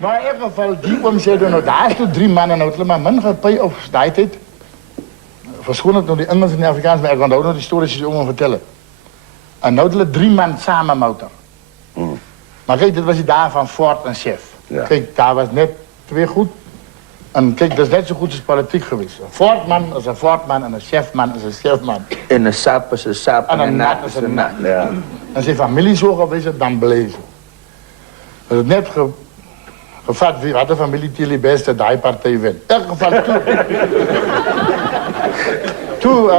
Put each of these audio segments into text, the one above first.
Maar in ieder geval, die oom sê nou, daar is toe 3 mannen, nou het hulle maar min gepy op daai tyd. Verskoon het nou die Engels en die Afrikaans, maar ek onthou nou die stories die oom vertel. En nou het hulle 3 man samen motor. Maar kijk, dit was die dagen van Ford en Chef. Ja. Kijk, daar was net 2 goed. En kijk, dat is net zo goed als politiek geweest. Een Fordman is een Fordman en een Chefman is een Chefman. En een sap is een sap en een nat is een nat. Ja. En zijn familie zo geweest, dan bleef. Dat is net gevat wie wat de familie die beste die partij wint. In elk geval toen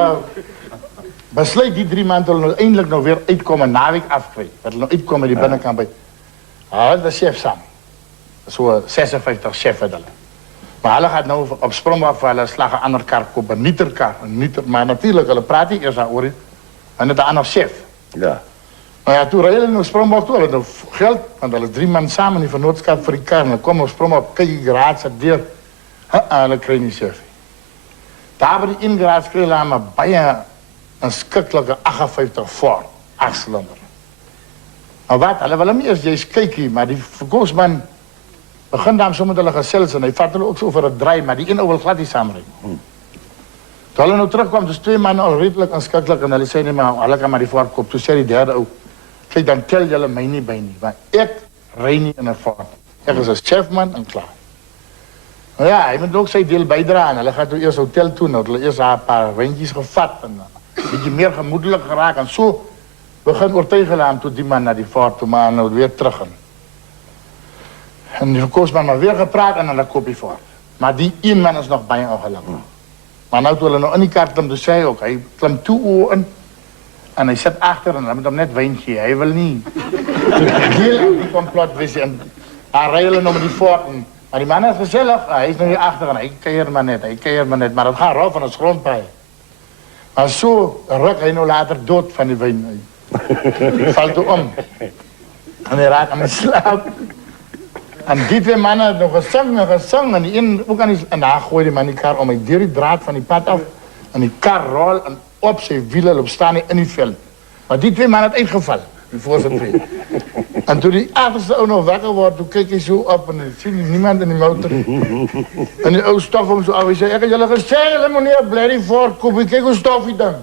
besluit die 3 man nou eindelijk nog weer uitkomen naweek afkrijgen. Dat nog uitkomen die binnenkant bij. Dat is de chef samen. Zo 56 chef het hulle. Maar hulle gaat nou op Springbok voor hulle slag een ander kar kopen, een nieterkar. Maar natuurlijk, hulle praat niet eerst aan oor en net een ander chef. Ja. Maar ja, toen rijden we Springbok toe, hulle nou geld, want hulle 3 man samen die vernootskap voor die kar. En dan kom op Springbok, kijk ik raad, zet deur. Hulle krijg nie chef. Daar bij die ingraad kreeg hulle maar bijna een skikkelijke 58 Ford, 8-cilinder. Maar wat, hulle wil hem eerst juist kijken, maar die verkoosman begin dan so met hulle gesels en hy vat hulle ook so vir 'n draai, maar die een ou wil glad nie saamry. Toe hulle nou terugkwam, dus 2 manne al redelijk aanskikkelik en hulle sê nie, maar hulle kan maar die Ford koop. Toe sê die derde ou, kyk dan tel julle my nie by nie, want ek ry nie in 'n Ford. Ek is 'n chefman en klaar. Nou ja, hy moet ook sy deel bydra en hulle gaan toe eers hotel toe, nou hulle eers 'n paar windjies gevat en bietjie meer gemoedelik geraak en so begin oortuig hulle aan toe die man na die Ford toe, maar nou weer terug in. En die verkoosman maar weer gepraat en dan koop die Ford. Maar die een man is nog baie ongelukkig. Maar nou toe hulle nou in die kar klim, toe sê hy ook, hy klim toe oor in en hy sit achter en hy moet hom net wyn gee. Hy wil nie deel aan die complot wees en hij rijden nog met die Ford. Maar die man is gezellig, hij is nog hier achter en hij keier maar net, maar het gaat rauw van het grondpij. Maar zo rukt hij nou later dood van die wijn. Hij valt er om. En hij raakt aan mijn slaap. En die 2 mannen nog gezongen en die een ook aan die... En daar gooide die man die kar om, hij duurde die draad van die pad af. En die kar rol en op zijn wielen op staan in die veld. Maar die 2 mannen had uitgevallen. Die voorste 2. En toen die achterste ook nog wakker wordt, toen keek hij zo op en dan zie je niemand in die motor. En die oude stof hem zo af. Hij zei, ik heb jullie gezegd, meneer, blijf die voortkomen. Kijk hoe stof hij dan.